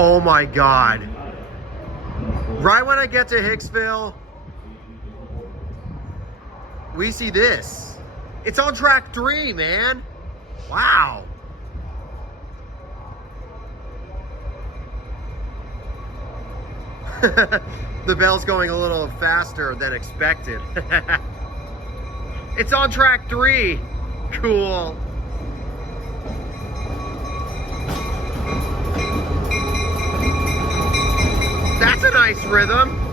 Oh my God. Right when I get to Hicksville, we see this. It's on track 3, man. Wow. The bell's going a little faster than expected. It's on track 3. Cool. That's a nice rhythm.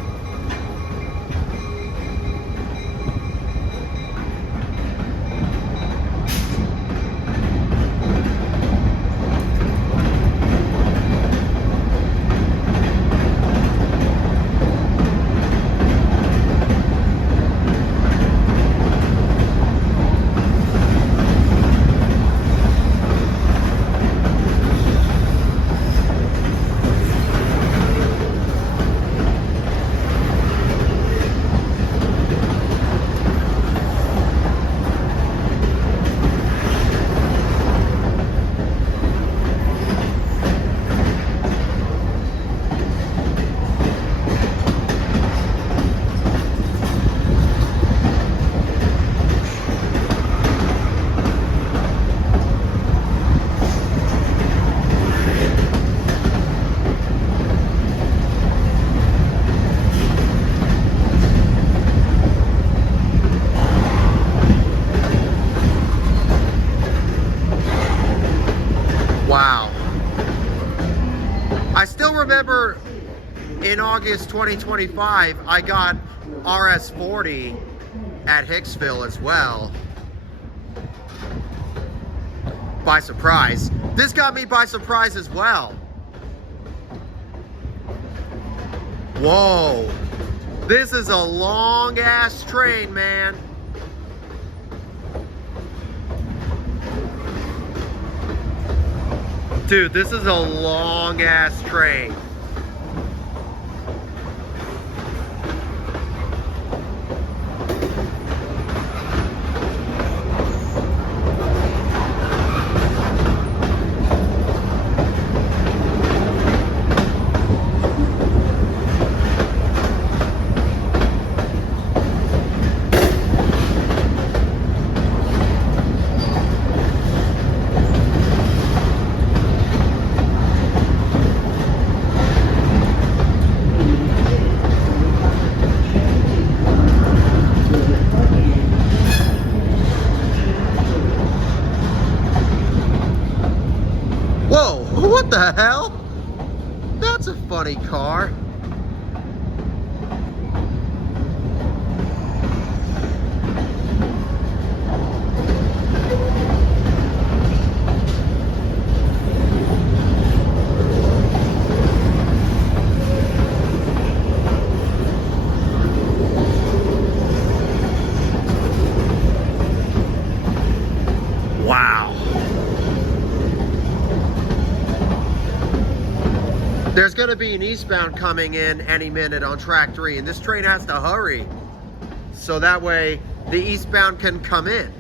Wow. I still remember in August 2025, I got RS40 at Hicksville as well. By surprise. This got me by surprise as well. Whoa. This is a long ass train, man. Dude, this is a long ass train. What the hell? That's a funny car. Wow. There's going to be an eastbound coming in any minute on track 3, and this train has to hurry so that way the eastbound can come in.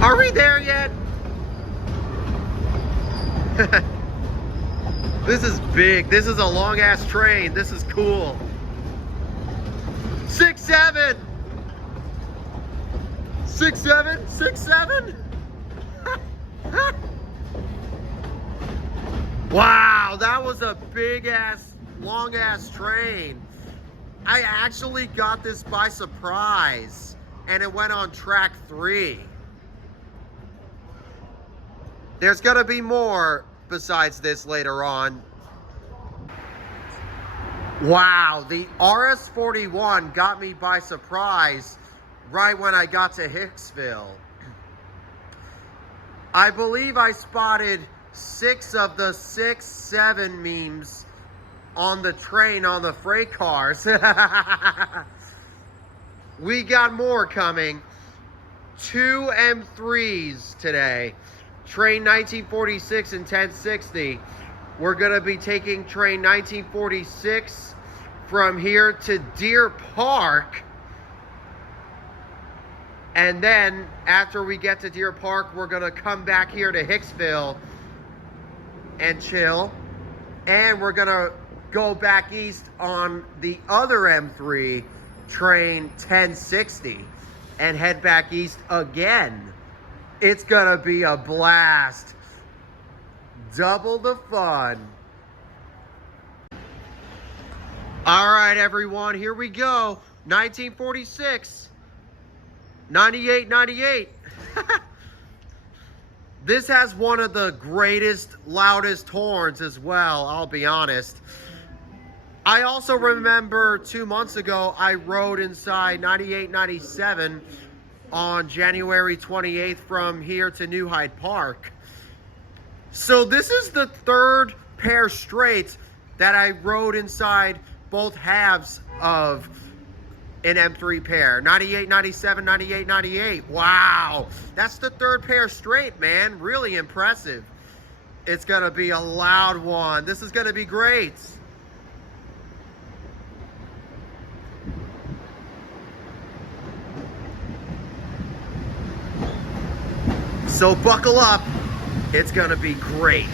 Are we there yet? This is big. This is a long ass train. This is cool. 6-7. 6-7. 6-7. Wow, that was a big ass, long ass train. I actually got this by surprise, and it went on track 3. There's gonna be more besides this later on. Wow, the RS41 got me by surprise right when I got to Hicksville. I believe I spotted 6 of the 6-7 memes on the train on the freight cars. We got more coming. 2 M3s today. Train 1946 and 1060. We're gonna be taking train 1946 from here to Deer Park. And then after we get to Deer Park, we're gonna come back here to Hicksville and chill. And we're gonna go back east on the other M3, train 1060, and head back east again. It's gonna be a blast. Double the fun. All right, everyone, here we go. 1946, 98. This has one of the greatest, loudest horns as well, I'll be honest. I also remember 2 months ago, I rode inside 98-97 on January 28th from here to New Hyde Park. So this is the third pair straight that I rode inside both halves of an M3 pair. 98, 97, 98, 98. Wow. That's the third pair straight, man. Really impressive. It's going to be a loud one. This is going to be great. So buckle up. It's going to be great.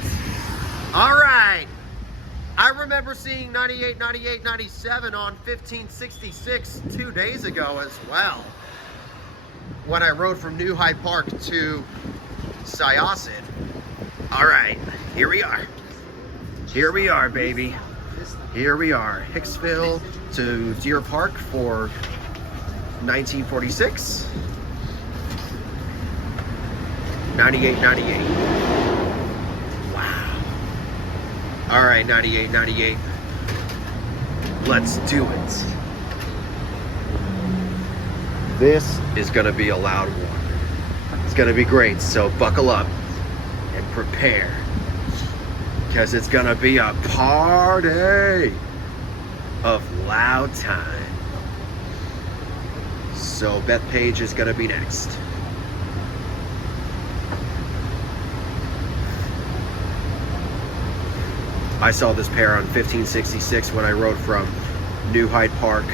All right. I remember seeing 98, 98, 97 on 1566 2 days ago as well, when I rode from New Hyde Park to Syosset. All right, here we are. Here we are, baby. Here we are. Hicksville to Deer Park for 1946. 98, 98. All right, 98, 98. Let's do it. This is gonna be a loud one. It's gonna be great, so buckle up and prepare, because it's gonna be a party of loud time. So Beth Page is gonna be next. I saw this pair on 1566 when I rode from New Hyde Park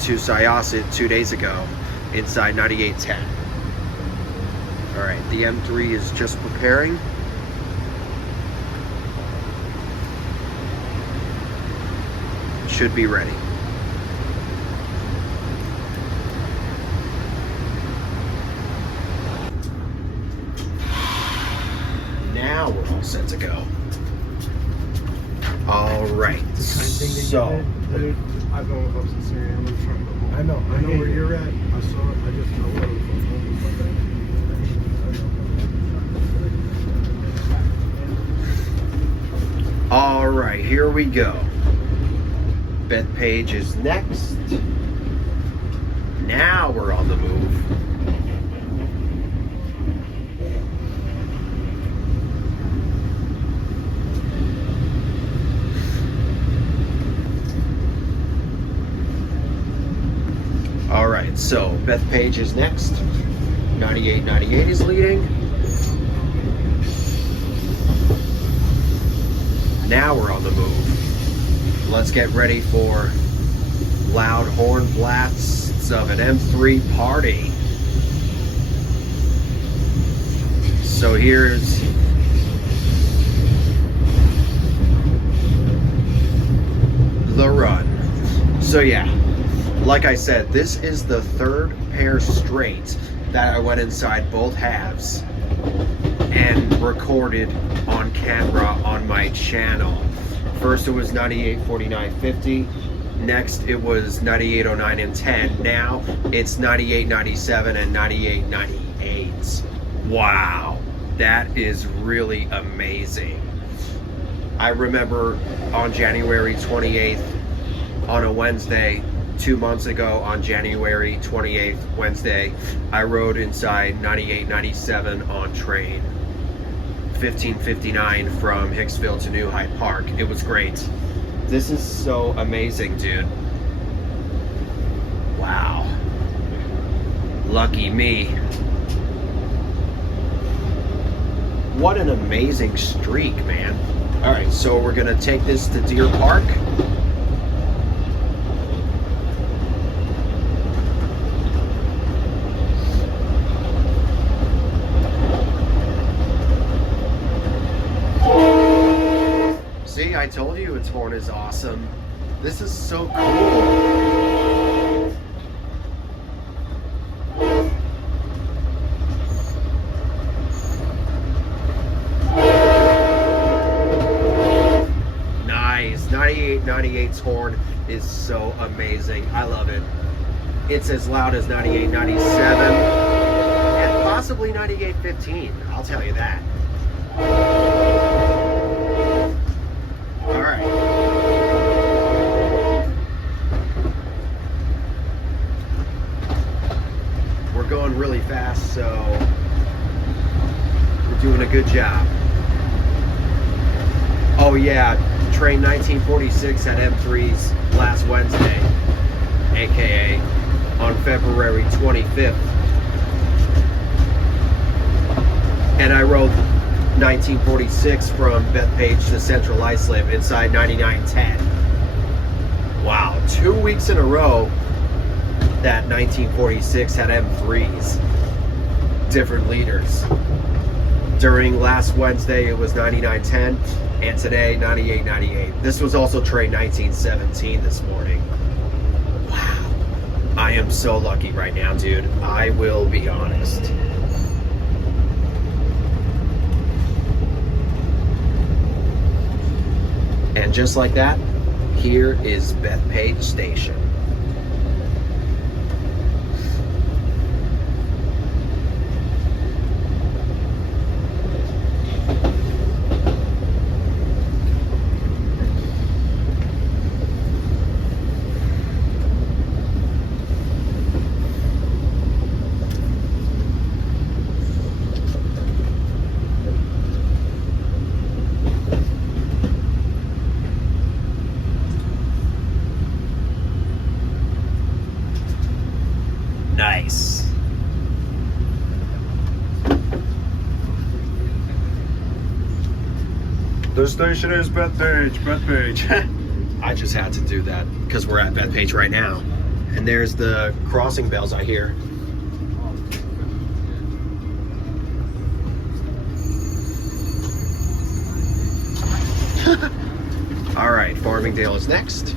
to Syosset 2 days ago inside 9810. All right, the M3 is just preparing. Should be ready. Now we're all set to go. All right, so I go up to Syria. I'm trying to go home. I know where you're at. I saw it. I just know where I'm going. All right, here we go. Beth Page is next. Now we're on the move. All right, so Beth Page is next. 98-98 is leading. Now we're on the move. Let's get ready for loud horn blasts of an M3 party. So here's the run. So yeah. Like I said, this is the third pair straight that I went inside both halves and recorded on camera on my channel. First it was 98-49-50, next it was 98-09 and 10, now it's 98-97 and 98-98. Wow, that is really amazing. I remember on January 28th on a Wednesday, 2 months ago on January 28th, Wednesday, I rode inside 98-97 on train 1559 from Hicksville to New Hyde Park. It was great. This is so amazing, dude. Wow. Lucky me. What an amazing streak, man. All right, so we're gonna take this to Deer Park. See, I told you its horn is awesome. This is so cool. Nice. 9898's horn is so amazing. I love it. It's as loud as 9897 and possibly 9815. I'll tell you that. All right. We're going really fast, so we're doing a good job. Oh yeah, train 1946 at M3's last Wednesday, aka on February 25th. And I rode 1946 from Bethpage to Central Islip inside 9910. Wow, 2 weeks in a row that 1946 had M3s, different leaders. During last Wednesday it was 9910 and today 9898. This was also train 1917 this morning. Wow, I am so lucky right now, dude. I will be honest. And just like that, here is Bethpage Station. Nice. The station is Bethpage, Bethpage. I just had to do that because we're at Bethpage right now. And there's the crossing bells I hear. All right, Farmingdale is next.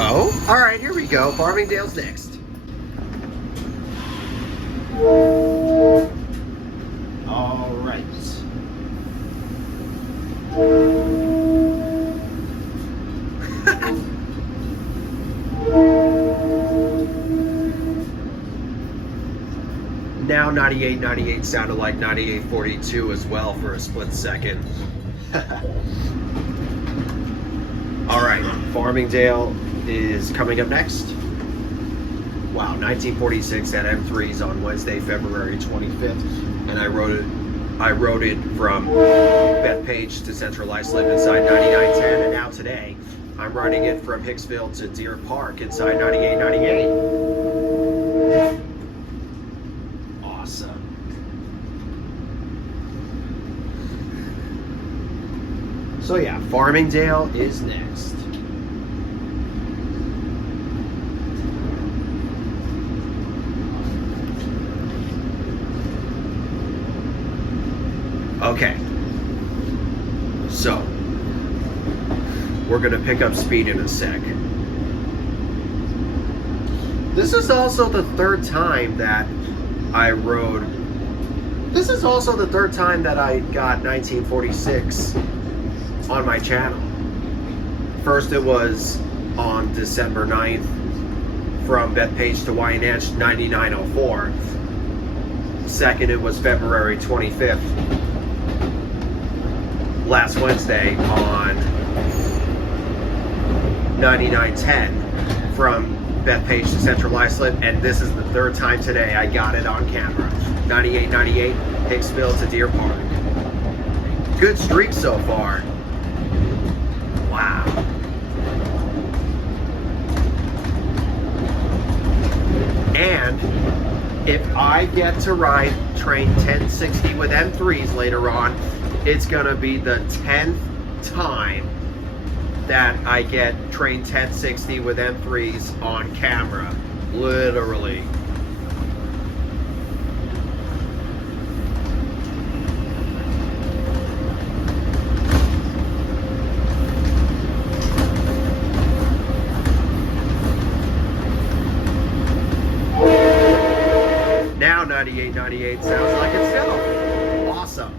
Oh, all right, here we go. Farmingdale's next. All right. Now 9898 sounded like 9842 as well for a split second. All right, Farmingdale is coming up next. Wow, 1946 at M3s on Wednesday, February 25th, and I rode it from Bethpage to Central Islip inside 9910, and now today I'm riding it from Hicksville to Deer Park inside 9898. Awesome. So yeah, Farmingdale is next. Okay, so we're gonna pick up speed in a sec. This is also the third time that I rode. This is also the third time that I got 1946 on my channel. First it was on December 9th from Bethpage to Wyandanch 9904. Second it was February 25th. Last Wednesday on 9910 from Bethpage to Central Islip, and this is the third time today I got it on camera. 9898 Hicksville to Deer Park. Good streak so far. Wow. And if I get to ride train 1060 with M3s later on, it's gonna be the 10th time that I get train 1060 with M3s on camera. Literally. Now 9898 sounds like itself. Awesome.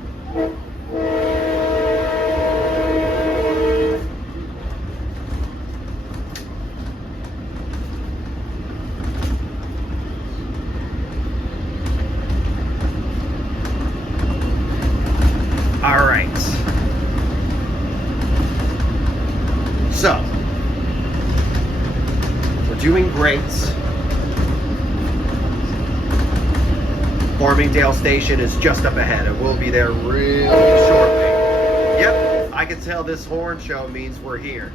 All right. So, we're doing great. Farmingdale Station is just up ahead, and we'll be there really shortly. Yep, I can tell this horn show means we're here.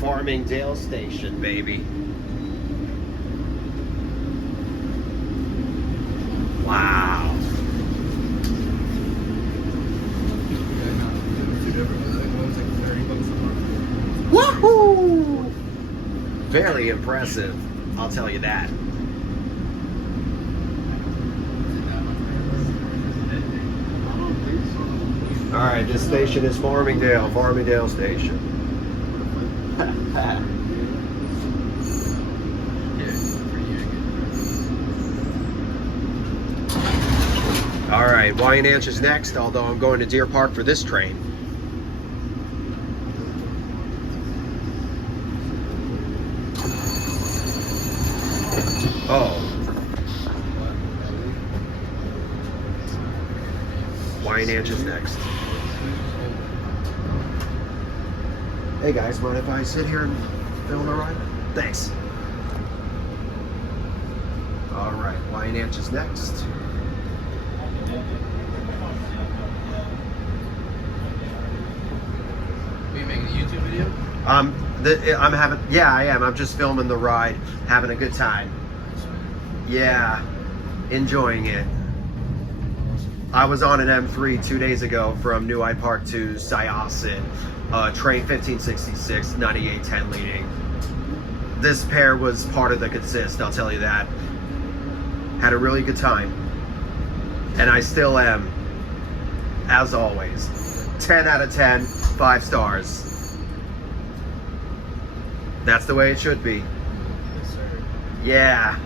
Farmingdale Station, baby. Wow. Woohoo! Very impressive, I'll tell you that. All right, this station is Farmingdale Station. All right, Wyandanch is next, although I'm going to Deer Park for this train. Oh. Wyandanch is next. Hey guys, mind if I sit here and film the ride? Thanks. All right, Wyandanch is next. Are you making a YouTube video? I'm having, yeah, I am. I'm just filming the ride, having a good time. Yeah, enjoying it. I was on an M3 2 days ago from New Hyde Park to Syosset. Train 1566, 9810 leading. This pair was part of the consist, I'll tell you that. Had a really good time. And I still am, as always. 10 out of 10, 5 stars. That's the way it should be. Yes, sir. Yeah.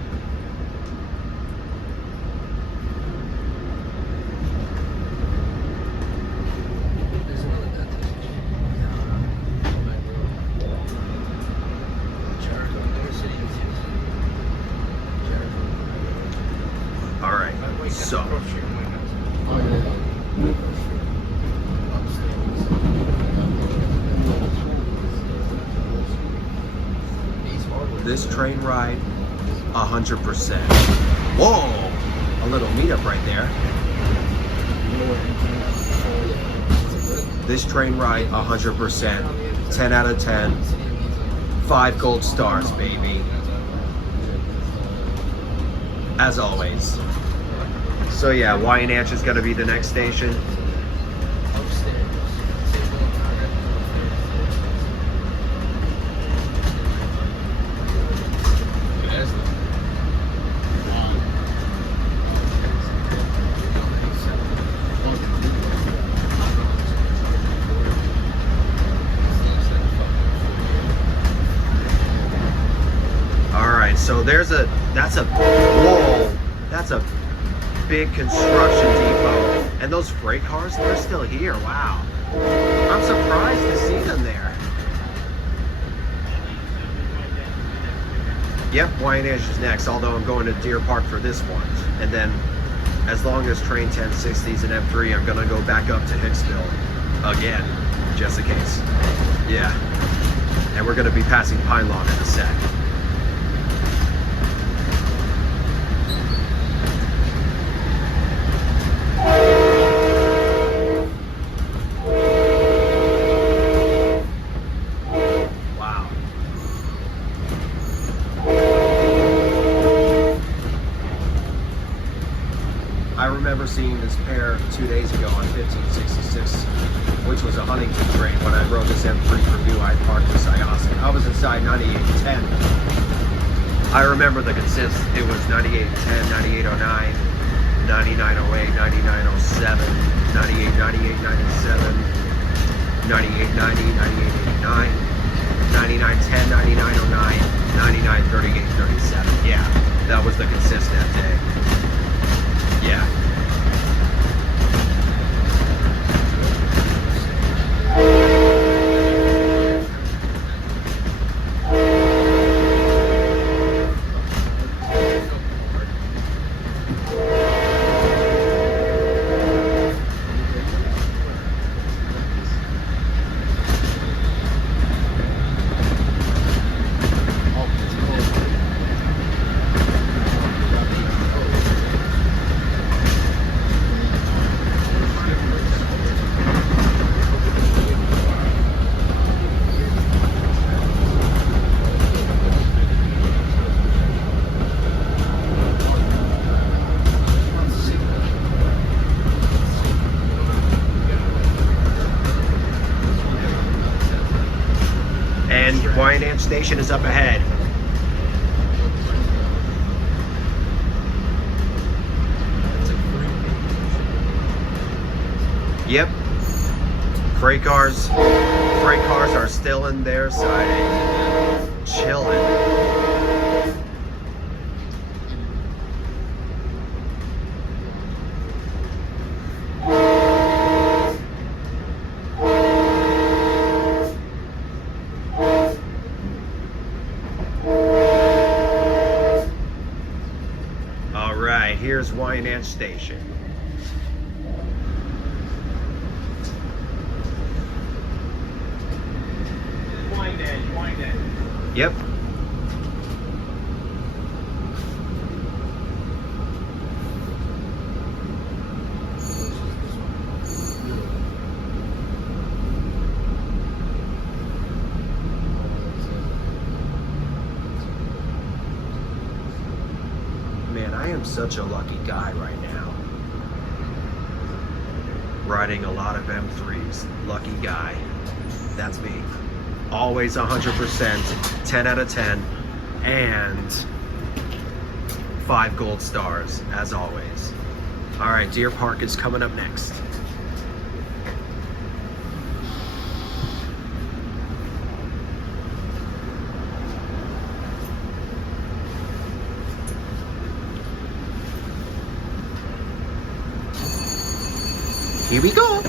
So, this train ride, 100%. Whoa, a little meetup right there. This train ride, 100%. 10 out of 10. 5 gold stars, baby. As always. So yeah, Wyandanch is going to be the next station. So that's a big construction depot. And those freight cars, they're still here. Wow. I'm surprised to see them there. Yep, YNH is next, although I'm going to Deer Park for this one. And then, as long as train 1060s and M3, I'm gonna go back up to Hicksville again, just in case. Yeah. And we're gonna be passing Pine Lawn in a sec. I remember seeing this pair 2 days ago on 1566, which was a Huntington train. When I rode this M3 review, I parked the Syosset. I was inside 9810. I remember the consist. It was 9810, 9809, 9908, 9907, 9898, 97, 9890, 9889, 9910, 9909, 9938, 37. Yeah, that was the consist that day. Yeah. And YNH station is up ahead. Yep. Freight cars are still in their siding, chilling. All right, here's YNH station. Yep. Man, I am such a lucky guy right now. Riding a lot of M3s. Lucky guy. That's me. Always 100%, 10 out of 10, and 5 gold stars, as always. All right, Deer Park is coming up next. Here we go.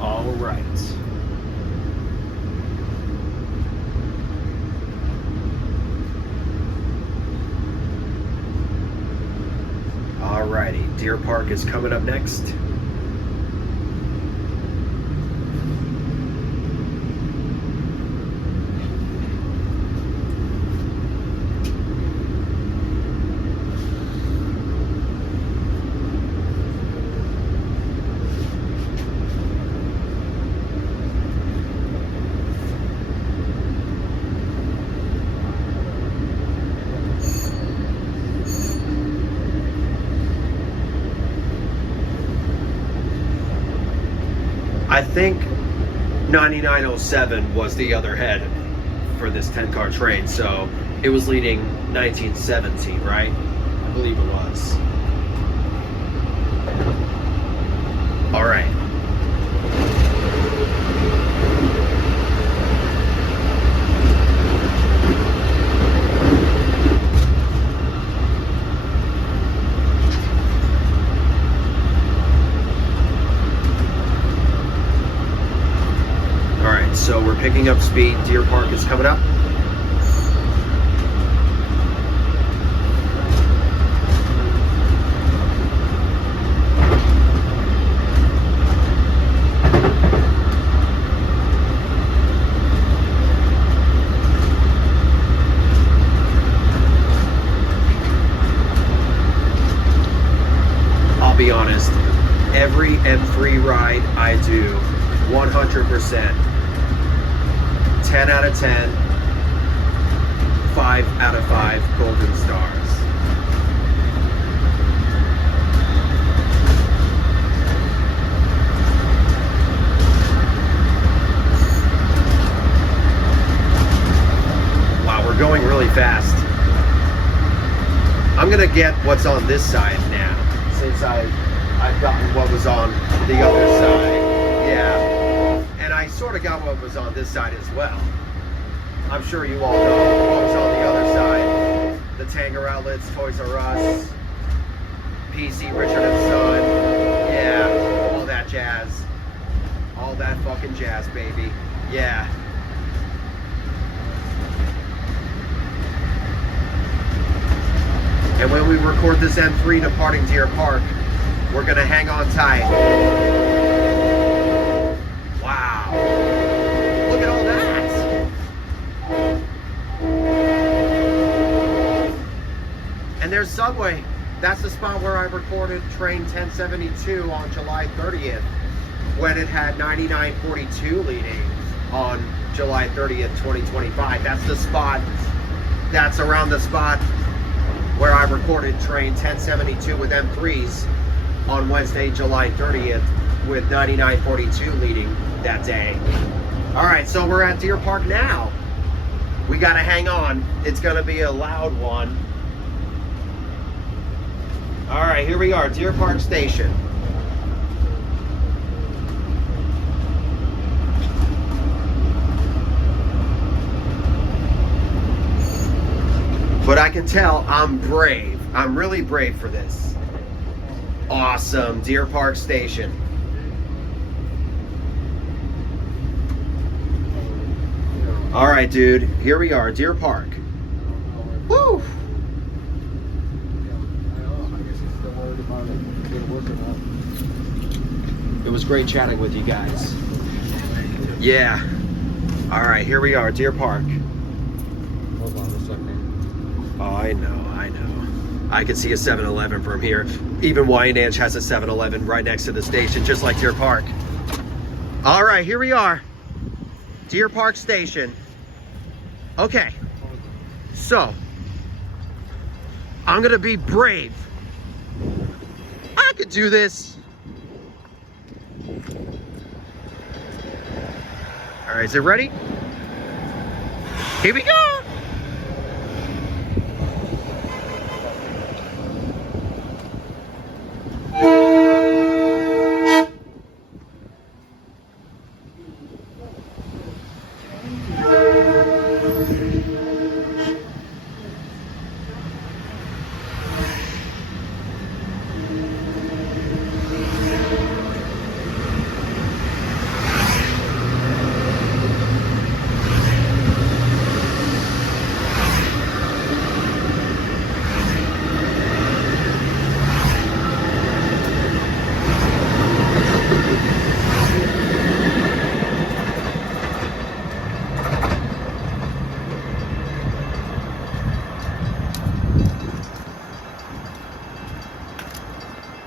All right. Alrighty, Deer Park is coming up next. I think 9907 was the other head for this 10-car train, so it was leading 1917, right? I believe it was. All right. picking up speed. Deer Park is coming up. I'll be honest, every M3 ride I do, 100%, 10 out of 10, 5 out of 5 golden stars. Wow, we're going really fast. I'm gonna get what's on this side now, since I've gotten what was on the other side. Yeah. And I sort of got what was on this side as well. I'm sure you all know what was on the other side. The Tanger Outlets, Toys R Us, PC Richard and Son. Yeah, all that jazz. All that fucking jazz, baby. Yeah. And when we record this M3 departing Deer Park, we're gonna hang on tight. Wow. Look at all that. And there's Subway. That's the spot where I recorded train 1072 on July 30th, when it had 9942 leading on July 30th, 2025. That's the spot, that's around the spot where I recorded train 1072 with M3s on Wednesday, July 30th, with 9942 leading that day. All right, so we're at Deer Park now. We gotta hang on. It's gonna be a loud one. All right, here we are, Deer Park Station. But I can tell I'm brave. I'm really brave for this. Awesome, Deer Park Station. All right, dude, here we are, Deer Park. Woo! It was great chatting with you guys. Yeah. All right, here we are, Deer Park. Hold on a second. Oh, I know. I can see a 7-Eleven from here. Even Wyandanch has a 7-Eleven right next to the station, just like Deer Park. All right, here we are. Deer Park Station. Okay, so I'm gonna be brave. I could do this. All right, is it ready? Here we go.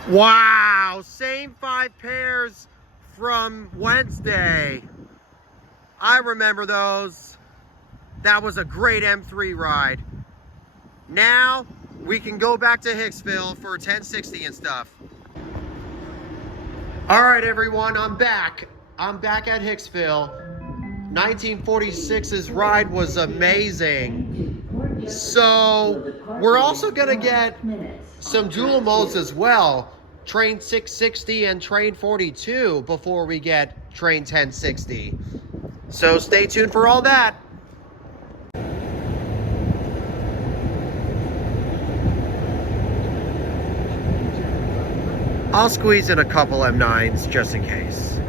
Wow, same 5 pairs from Wednesday. I remember those. That was a great M3 ride. Now we can go back to Hicksville for 1060 and stuff. All right, everyone, I'm back. I'm back at Hicksville. 1946's ride was amazing. So we're also gonna get some dual modes as well. Train 660 and train 42 before we get train 1060. So stay tuned for all that. I'll squeeze in a couple M9s just in case.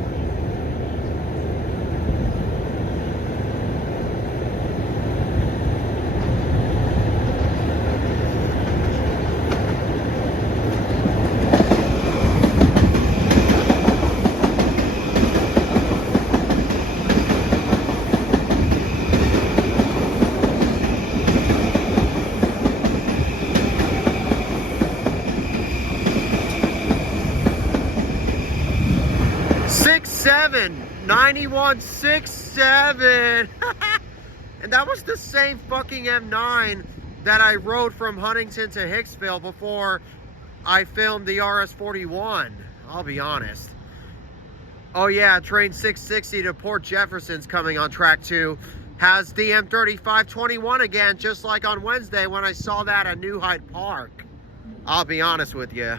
9167. 9167. And that was the same fucking M9 that I rode from Huntington to Hicksville before I filmed the RS41. I'll be honest. Oh yeah, train 660 to Port Jefferson's coming on track 2. Has the M3521 again, just like on Wednesday when I saw that at New Hyde Park. I'll be honest with you.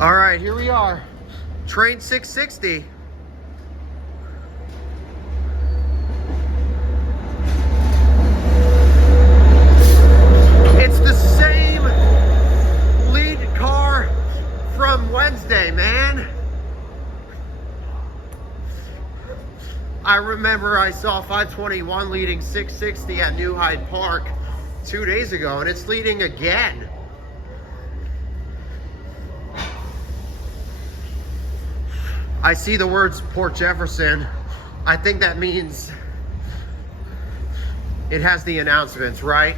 All right, here we are. Train 660. It's the same lead car from Wednesday, man. I remember I saw 521 leading 660 at New Hyde Park 2 days ago, and it's leading again. I see the words Port Jefferson. I think that means it has the announcements, right?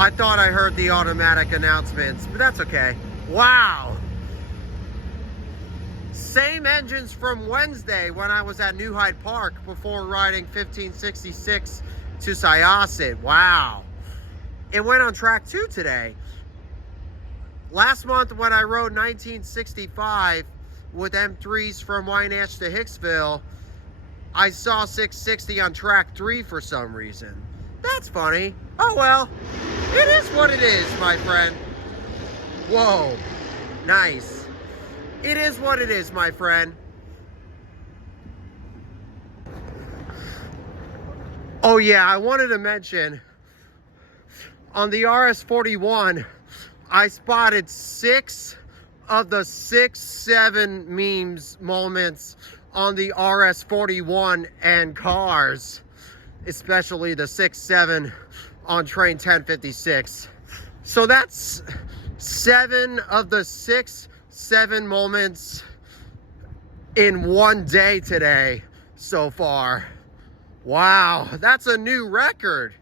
I thought I heard the automatic announcements, but that's okay. Wow. Same engines from Wednesday when I was at New Hyde Park before riding 1566 to Syosset. Wow. It went on track 2 today. Last month when I rode 1965 with M3s from Wynash to Hicksville, I saw 660 on track 3 for some reason. That's funny. Oh well, it is what it is, my friend. Whoa, nice. It is what it is, my friend. Oh yeah, I wanted to mention, on the RS41, I spotted 6 of the 6-7 memes moments on the RS41 and cars, especially the 6-7 on train 1056. So that's 7 of the 6-7 moments in one day today so far. Wow, that's a new record.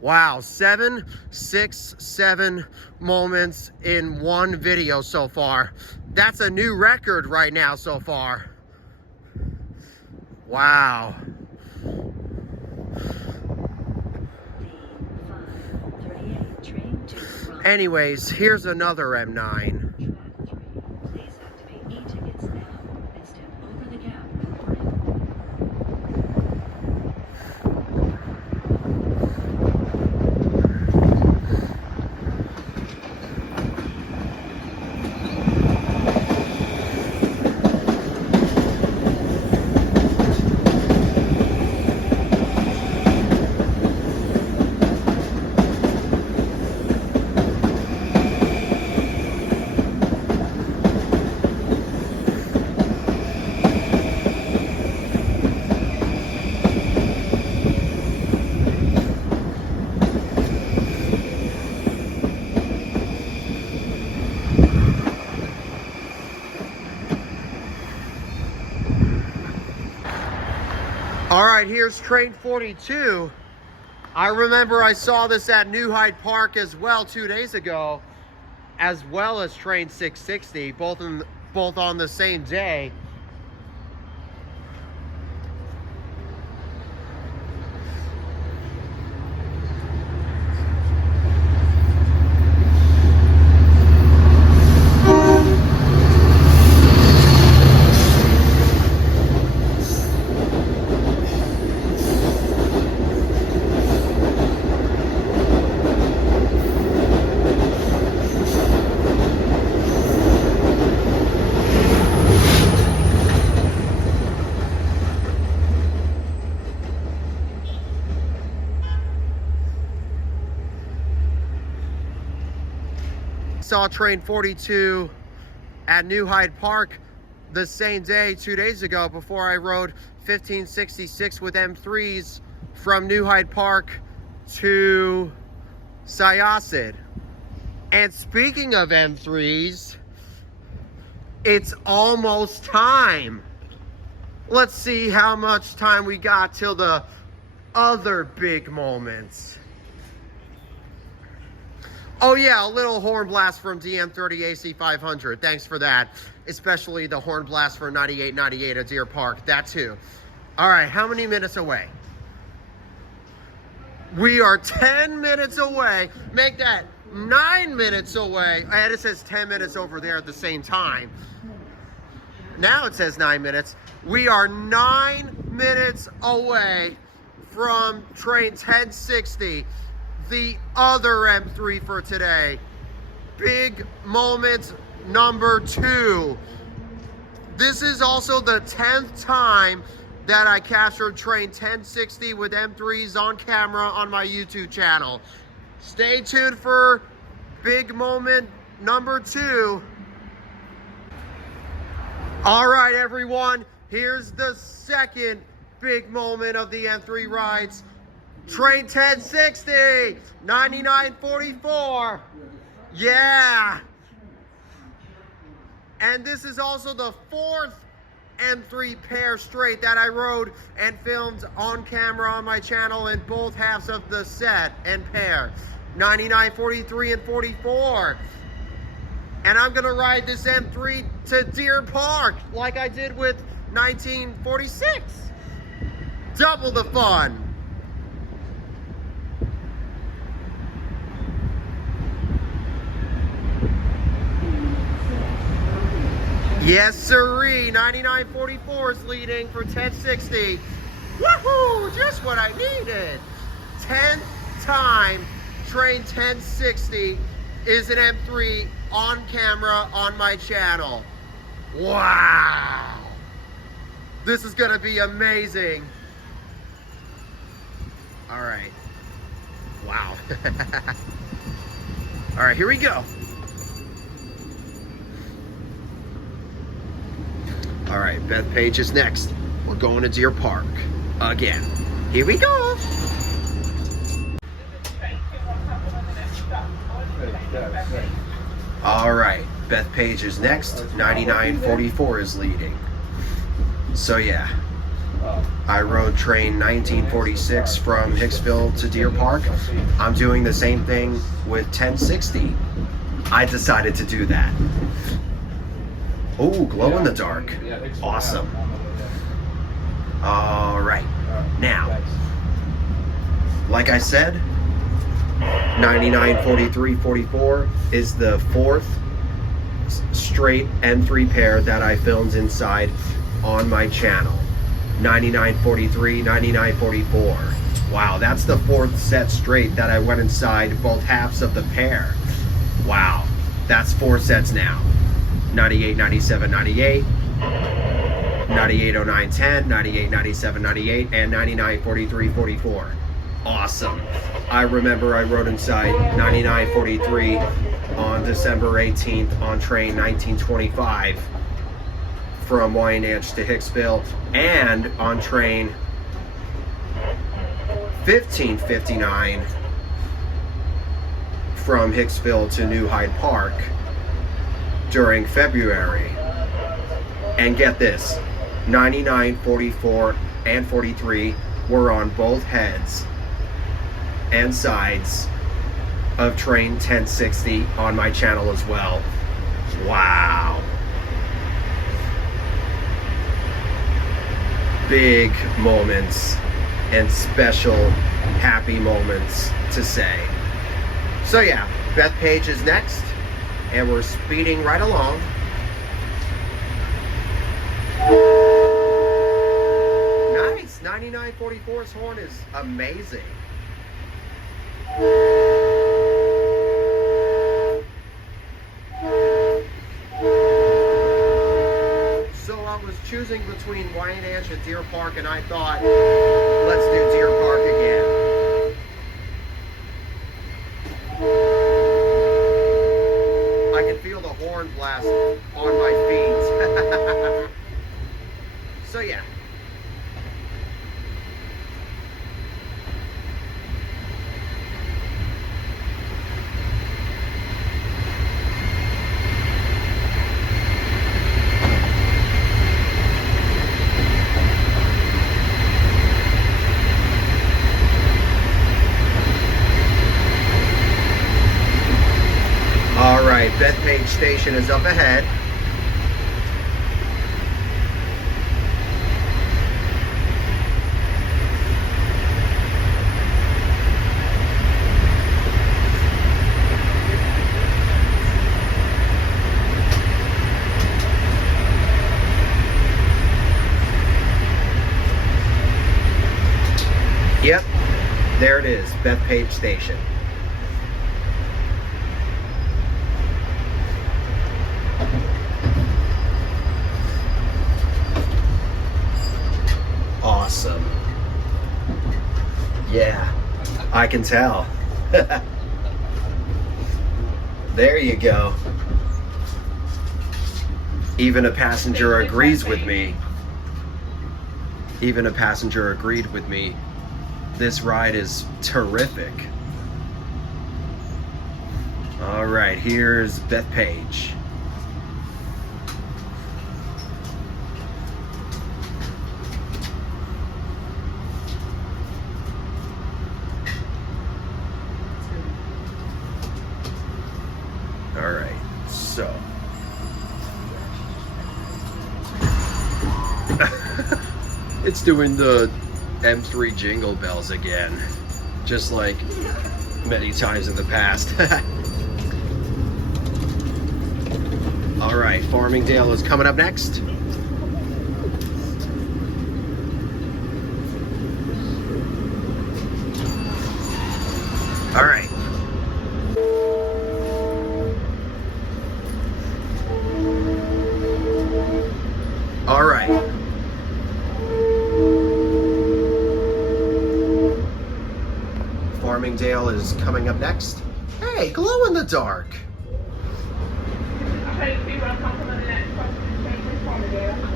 Wow, 7 6-7 moments in one video so far. That's a new record right now so far. Wow. Anyways, here's another M9. Please activate e-tickets now and step over the gap. All right, here's train 42. I remember I saw this at New Hyde Park as well 2 days ago, as well as train 660, both on the same day. Saw train 42 at New Hyde Park the same day 2 days ago before I rode 1566 with M3s from New Hyde Park to Syosset. And speaking of M3s, it's almost time. Let's see how much time we got till the other big moments. Oh yeah, a little horn blast from DM30 AC500. Thanks for that. Especially the horn blast for 9898 at Deer Park. That too. All right, how many minutes away? We are 10 minutes away. Make that 9 minutes away. And it says 10 minutes over there at the same time. Now it says 9 minutes. We are 9 minutes away from train 1060. The other M3 for today. Big moment number 2. This is also the 10th time that I captured train 1060 with M3s on camera on my YouTube channel. Stay tuned for big moment number 2. All right, everyone, here's the second big moment of the M3 rides. Train 1060, 9944. Yeah. And this is also the 4th M3 pair straight that I rode and filmed on camera on my channel in both halves of the set and pair. 9943 and 44. And I'm gonna ride this M3 to Deer Park like I did with 1946. Double the fun. Yes, sirree. 9944 is leading for 1060. Woohoo! Just what I needed. 10th time train 1060 is an M3 on camera on my channel. Wow! This is gonna be amazing. All right. Wow. All right, here we go. All right, Beth Page is next. We're going to Deer Park again. Here we go. All right, Beth Page is next. 9944 is leading. So yeah, I rode train 1946 from Hicksville to Deer Park. I'm doing the same thing with 1060. I decided to do that. Oh, glow in the dark. Awesome. All right. Now, like I said, 994344 is the 4th straight M3 pair that I filmed inside on my channel. 9943, 9944. Wow, that's the 4th set straight that I went inside both halves of the pair. Wow, that's 4 sets now. 98, 97, 98, 98, 09, 10, 98, 97, 98, and 99, 43, 44. Awesome. I remember I rode inside 99, 43 on December 18th on train 1925 from Wyandanch to Hicksville, and on train 1559 from Hicksville to New Hyde Park during February. And get this, 9944 and 43 were on both heads and sides of train 1060 on my channel as well. Wow. Big moments and special happy moments to say. So yeah, Bethpage is next, and we're speeding right along. Nice, 9944's horn is amazing. So I was choosing between Wyandanch and Deer Park, and I thought, let's do Deer Park again. I can feel the horn blast on my feet. So yeah. All right, Bethpage Station is up ahead. Yep, there it is, Bethpage Station. Awesome. Yeah, I can tell. There you go. Even a passenger agrees with me. Even a passenger agreed with me. This ride is terrific. All right, here's Bethpage. All right, so. It's doing the M3 jingle bells again, just like many times in the past. All right, Farmingdale is coming up next. All right. All right. Farmingdale is coming up next. Hey, glow in the dark. Okay, people are coming on the next question. Change this Farmingdale.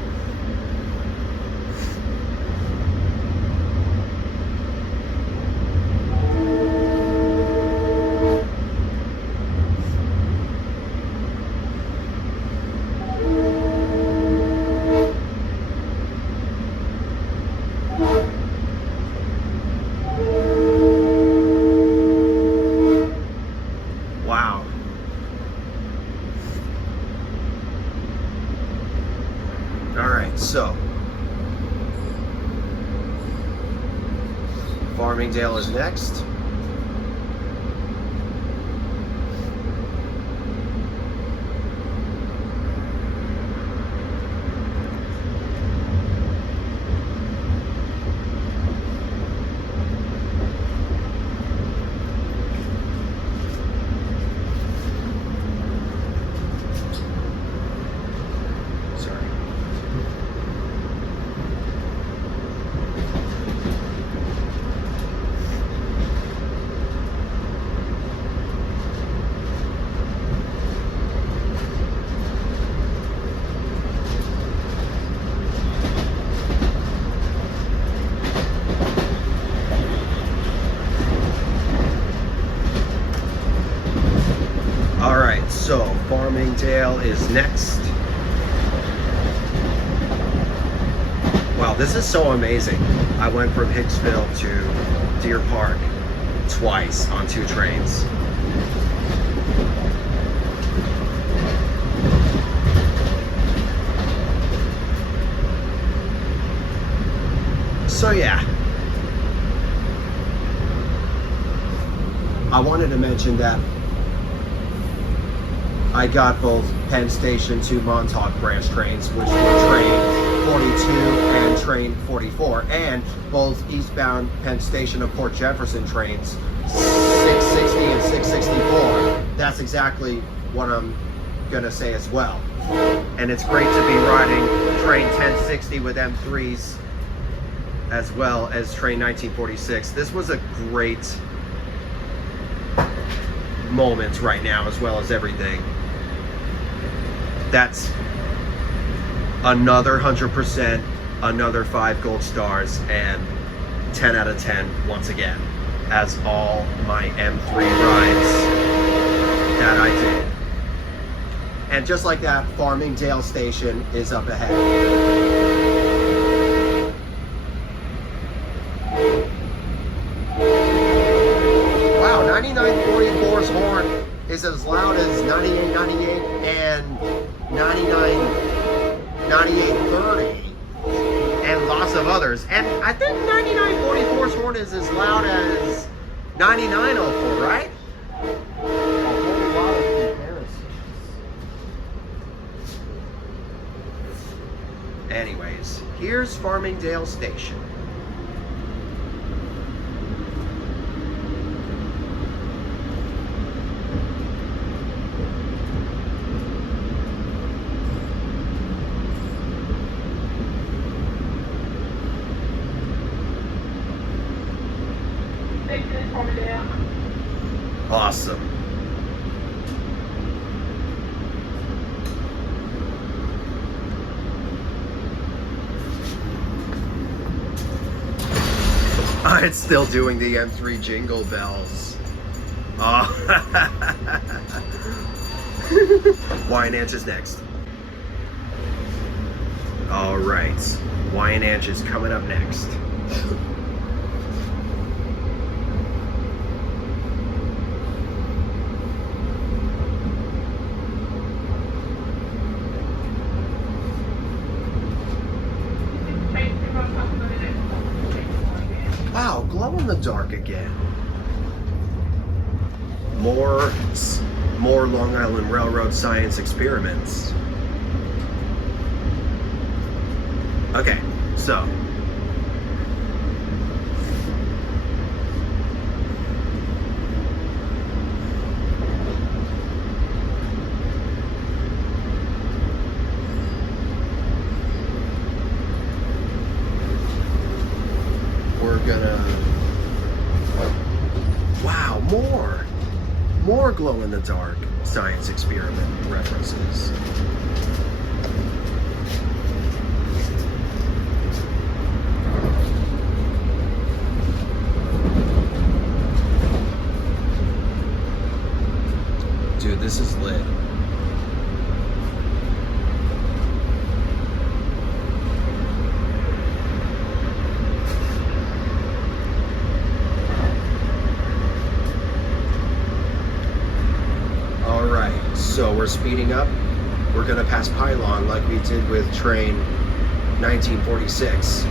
Wow. All right, so Farmingdale is next. Sorry. All right, so Farmingdale is next. Wow, This is so amazing. I went from Hicksville to Deer Park twice on 2 trains. So yeah, I wanted to mention that I got both Penn Station to Montauk branch trains, which were train 42 and train 44, and both eastbound Penn Station of Port Jefferson trains 660 and 664. That's exactly what I'm gonna say as well. And it's great to be riding train 1060 with M3s as well as train 1946. This was a great moment right now, as well as everything. That's another 100%, another 5 gold stars, and 10 out of 10 once again, as all my M3 rides that I did. And just like that, Farmingdale Station is up ahead. Wow, 9944's horn is as loud as 9898 and 9830 and lots of others. And I think 9944's horn is as loud as 9904, right? A whole lot of comparisons. Anyways, here's Farmingdale Station. Awesome. It's still doing the M3 jingle bells. Oh. Wyandanch is next. All right, Wyandanch is coming up next. Wow, glow in the dark again. More Long Island Railroad science experiments. Okay, so we're gonna, wow, more glow in the dark science experiment references. Dude, this is lit. All right, so we're speeding up. We're gonna pass Pylon like we did with train 1946.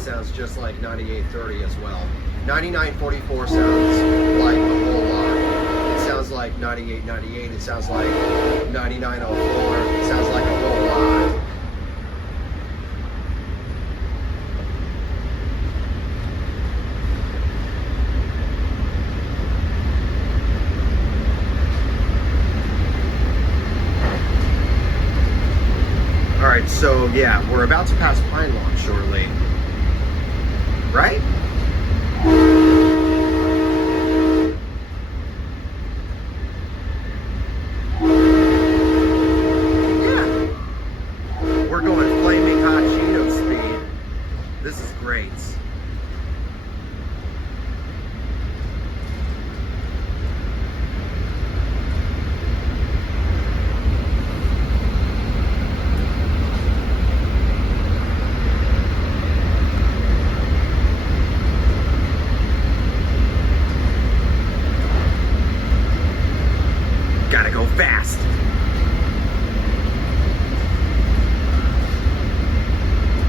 Sounds just like 9830 as well. 9944 sounds like a whole lot. It sounds like 9898. It sounds like 9904. It sounds like a whole lot. All right, so yeah, we're about to pass Pylon shortly. Right? Yeah. We're going flaming hot straights. Gotta go fast.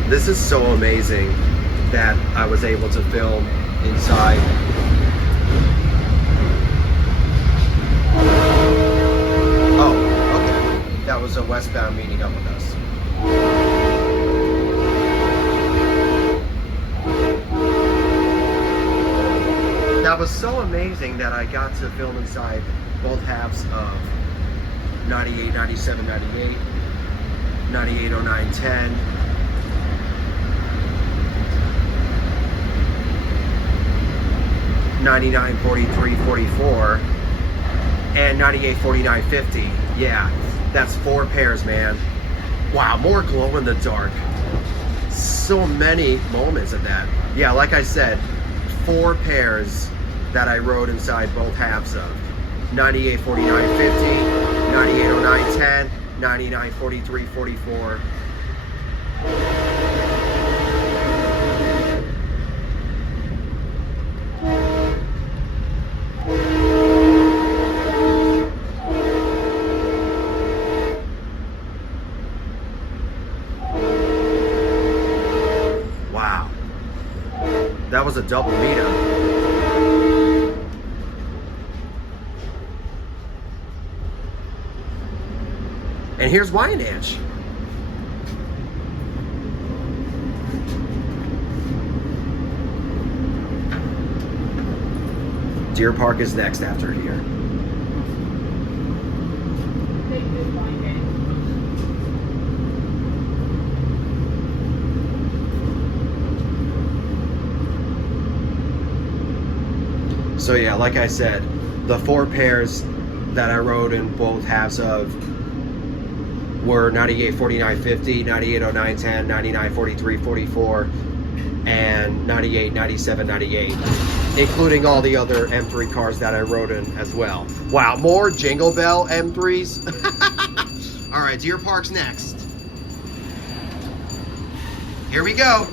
This is so amazing that I was able to film inside. Oh, okay. That was a westbound meeting up with us. That was so amazing that I got to film inside both halves of 98, 97, 98, 98, 09, 10. 99, 43, 44, and 98, 49, 50. Yeah, that's 4 pairs, man. Wow, more glow in the dark. So many moments of that. Yeah, like I said, 4 pairs that I rode inside both halves of. 98, 49, 50, 98, 09, 10, 99, 43, 44. Wow. That was a double meetup. And here's Wyandanch. Deer Park is next after here. So yeah, like I said, the 4 pairs that I rode in both halves of were 98, 49, 50, 98, 09, 10, 99, 43, 44, and 98, 97, 98, including all the other M3 cars that I rode in as well. Wow, more Jingle Bell M3s. All right, Deer Park's next. Here we go.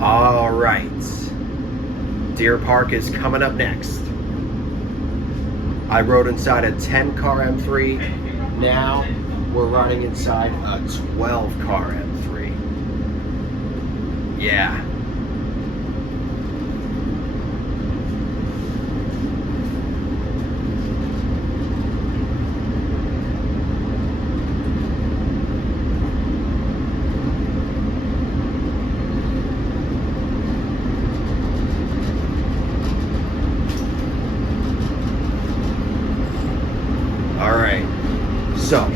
All right. Deer Park is coming up next. I rode inside a 10-car M3. Now we're riding inside a 12-car M3. Yeah. So,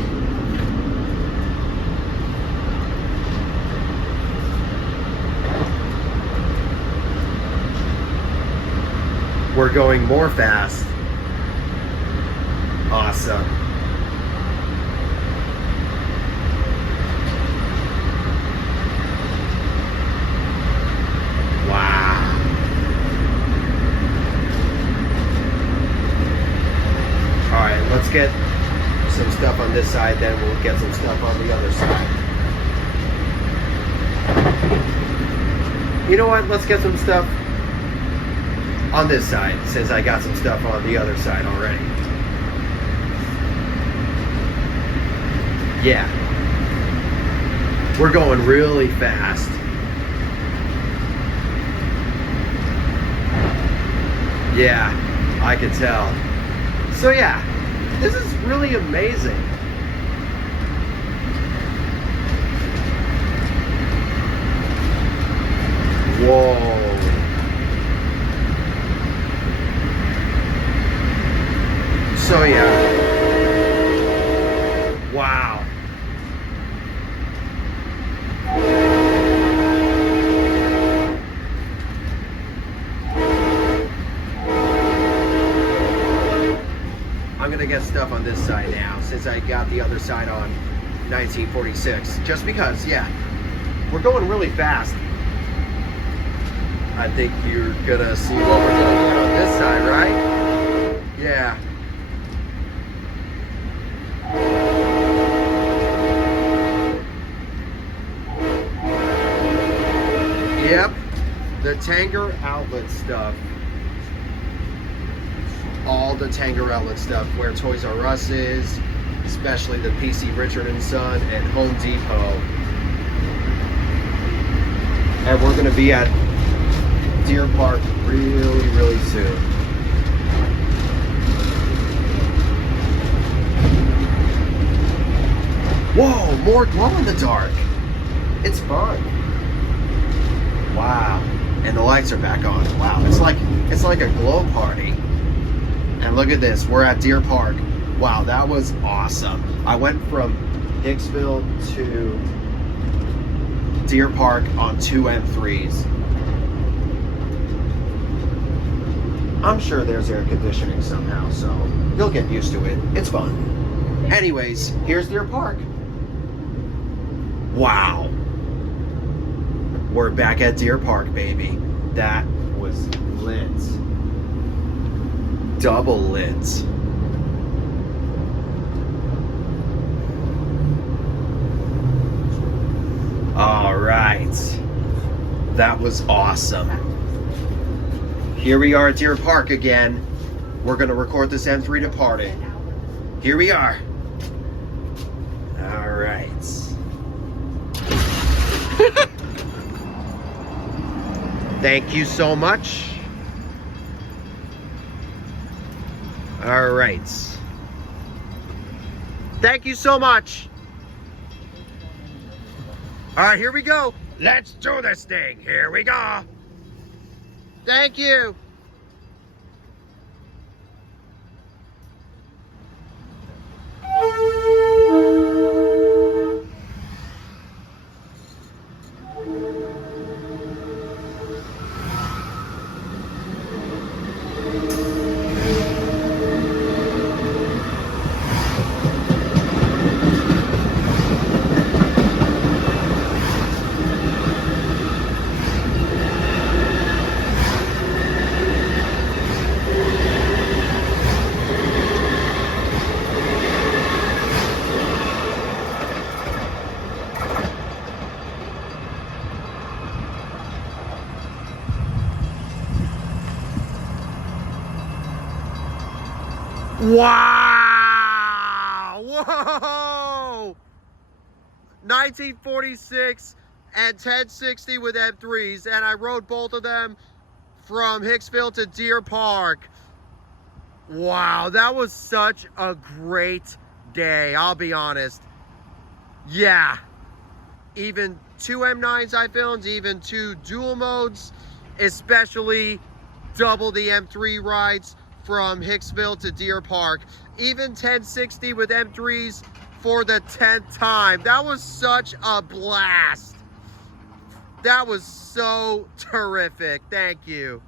we're going more fast. Awesome. Wow. All right, let's get some stuff on this side, then we'll get some stuff on the other side. You know what? Let's get some stuff on this side, since I got some stuff on the other side already. Yeah. We're going really fast. Yeah, I can tell. So yeah. This is really amazing. Whoa. So yeah. Wow. I'm I'm gonna get stuff on this side now since I got the other side on 1946. Just because, yeah, we're going really fast. I think you're gonna see what we're gonna get on this side, right? Yeah. Yep, the Tanger outlet stuff. All the Tanger outlet stuff where Toys R Us is, especially the PC Richard and Son and Home Depot. And we're gonna be at Deer Park really, really soon. Whoa, more glow in the dark. It's fun. Wow. And the lights are back on. Wow, it's like a glow party. And look at this, we're at Deer Park. Wow, that was awesome. I went from Hicksville to Deer Park on 2 M3s. I'm sure there's air conditioning somehow, so you'll get used to it. It's fun. Anyways, here's Deer Park. Wow. We're back at Deer Park, baby. That was lit. Double lit. All right. That was awesome. Here we are at Deer Park again. We're gonna record this M3 departing. Here we are. All right. Thank you so much. All right. Thank you so much. All right, here we go. Let's do this thing. Here we go. Thank you. Wow! Whoa! 1946 and 1060 with M3s, and I rode both of them from Hicksville to Deer Park. Wow, that was such a great day, I'll be honest. Yeah, even 2 M9s I filmed, even 2 dual modes, especially double the M3 rides from Hicksville to Deer Park. Even 1060 with M3s for the 10th time. That was such a blast. That was so terrific. Thank you.